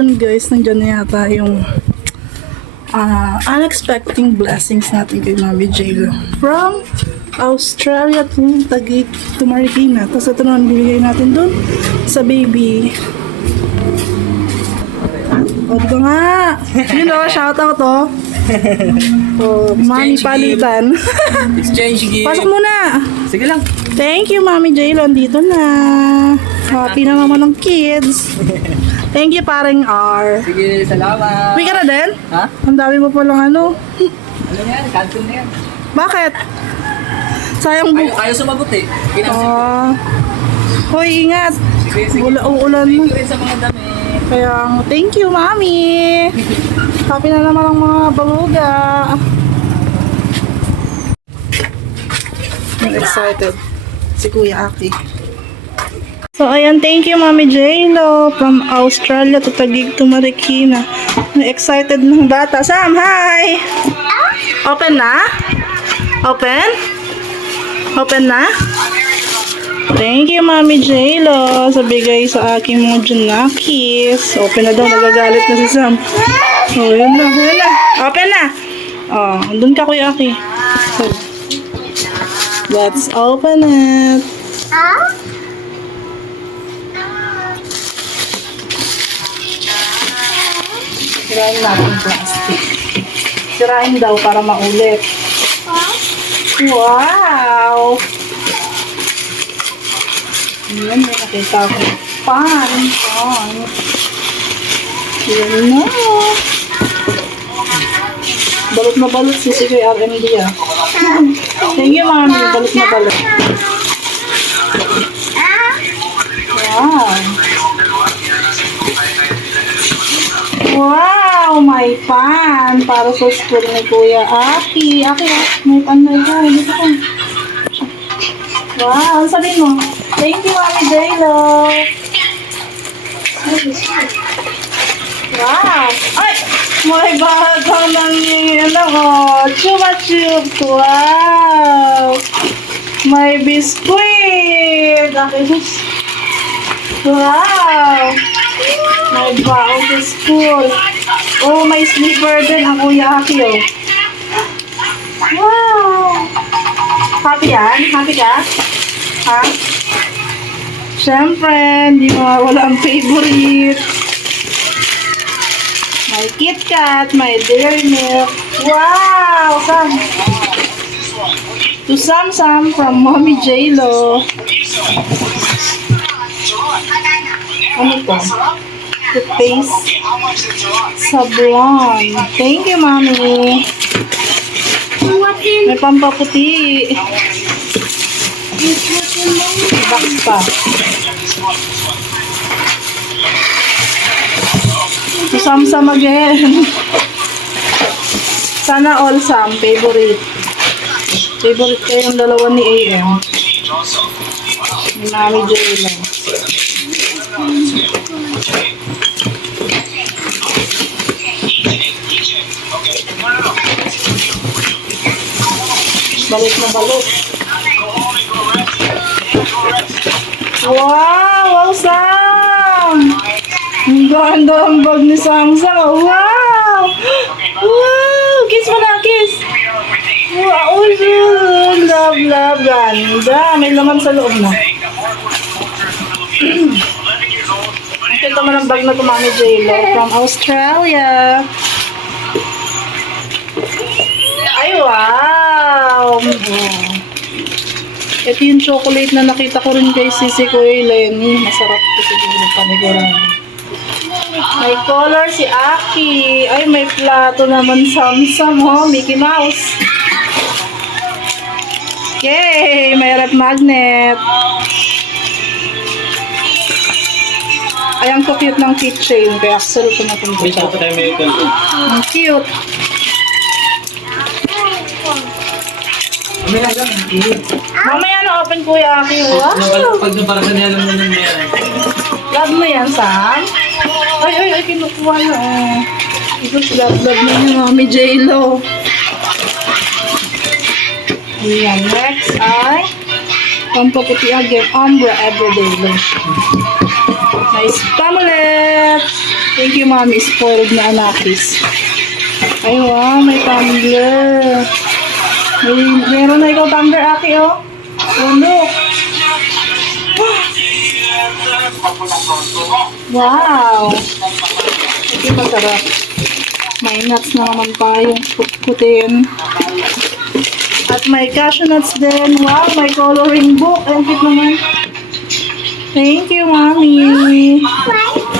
ayan guys, nandiyan na yata yung unexpected blessings natin kay Mami J-Lo. From Australia to Taguig to Marikina. Tapos ito naman bibigay natin dun sa baby. O, diba nga? You know, shoutout to. Oh, Mami Palitan. Exchange gift. Pasok muna. Sige lang. Thank you, Mami J-Lo. Andito na. Happy na naman ng kids. Thank you, paring R. Sige, salamat. Uwi ka na din? Ha? Ang dami mo palang ano. Ano yan? Cancel na yan. Bakit? Sayang Ayaw sumagot eh. Kinancel ko. Hoy, ingat. Sige, sige. Uulan Thank na. you rin sa mga damit. Kaya, thank you, Mami. Happy na naman ang mga baluga. I'm excited. Si Kuya Aki. So, ayan, thank you, Mami J-Lo. From Australia to Taguig to Marikina. Excited ng bata. Sam, hi! Open na? Open? Open na? Thank you, Mami J-Lo. Sa bigay sa aking mga junakis. Open na daw. Nagagalit na si Sam. Oh, yun na. Yun na. Open na. Oh, andun ka, Kuya Aki. So, let's open it. Sirain natin plastic. Sirain daw para maulit. Wow! Yan, may nakita ko. Pan. Yan na. Balot na balot si Kuya RMD ah. Thank you, Mami. Balot na balot. Wow. Wow, may pan para sa school ni Kuya Aki. Aki, may pan na ito. Dito ko. Wow, sabihin mo. Thank you, Mami J-Lo. Wow. Ay, may bagang nangyayari ako. Chupa chup. Wow. May biskuit. Aki, wow. May baong sa school. Oh, may slipper din ang Kuya Aki, oh. Wow! Happy yan? Happy ka? Ha? Siyempre, hindi mawawala ang favorite. May KitKat, may Dairy Milk. Wow! Sam! To Sam from Mommy J-Lo. Ano to? Toothpaste Sablon. Thank you, Mami. May pampaputi. Box pa. So, Sam again. Sana all Sam. Favorite. Favorite kayong dalawa ni AM. Ni Mami J-Lo. Balot na balot. Wow! Wow, Sam! Ang ganda ang bag ni Samsung. Wow! Wow! Kiss mo na, kiss! Wow! Love, love. Ganda. May laman sa loob na. Ang ganda naman ang bag na ito, Mami J-Lo from Australia. Ay, wow! Ito yung chocolate na nakita ko rin kay Sisi Kuya Lenny. Masarap ito siguro panigurado. May color si Aki. Ay, may plato naman Samsung, oh. Mickey Mouse. Yay! May rep magnet. Ay, ang cute ng keychain. Kaya absolute na itong ito. Ang cute. Mamaya na open Kuya Aki. Wow! Pag naparasa niya lang naman yan. Love mo yan, Sam? Ay, kinukuha na. Ito love na niya, Mami J-Lo. Ayan, next ay pampaputi again, Umbra Everyday Lotion. Nice pamulet! Thank you, Mommy. Spoiled na anakis. Ay, wow. May tumbler. Meron na ikaw tumbler, Aki, oh. Oh, look. Wow. Ito masarap. May nuts na naman tayong putin. At may cashew nuts din. Wow, may coloring book. Ang cute naman. Thank you, Mommy.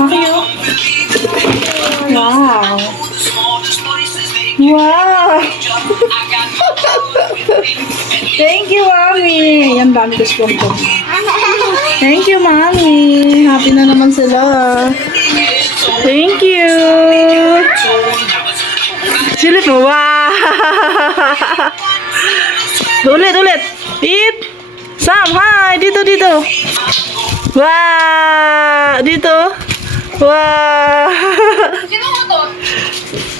Okay, oh. Wow. Wow. Thank you, Mommy. Yan, dami ko sponsor. Thank you, Mommy. Happy na naman sila. Thank you. Silip mo. Wow. Ulit. Eat. Sam, hi. Dito. Wow. Dito. Wow.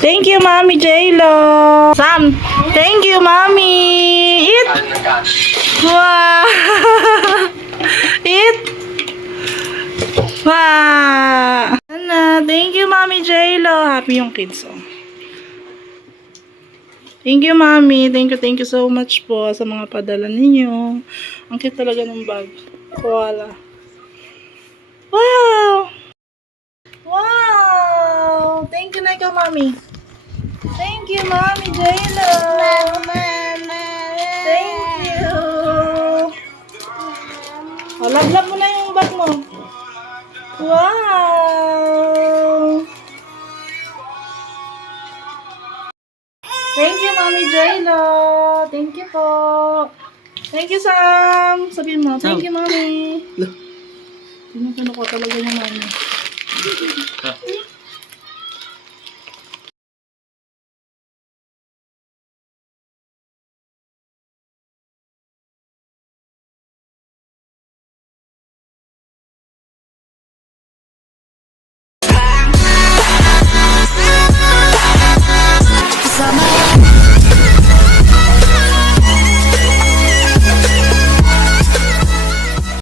Thank you, Mommy J-Lo. Sam, thank you, Mommy. Eat. Wow. Eat. Wow. Ana, thank you, Mommy J-Lo. Happy yung kids, oh. Thank you, Mommy. Thank you so much po sa mga padala ninyo. Ang cute talaga ng bag. Koala. Wow! Wow! Thank you na ikaw, Mommy. Thank you, Mommy J-Lo. Thank you. Oh, love mo na yung bag mo. Wow! Thank you, Mommy J-Lo. Thank you po. Thank you, Sam. Sabihin mo, thank you, Mommy. Tinutulog ko talaga yung Mommy.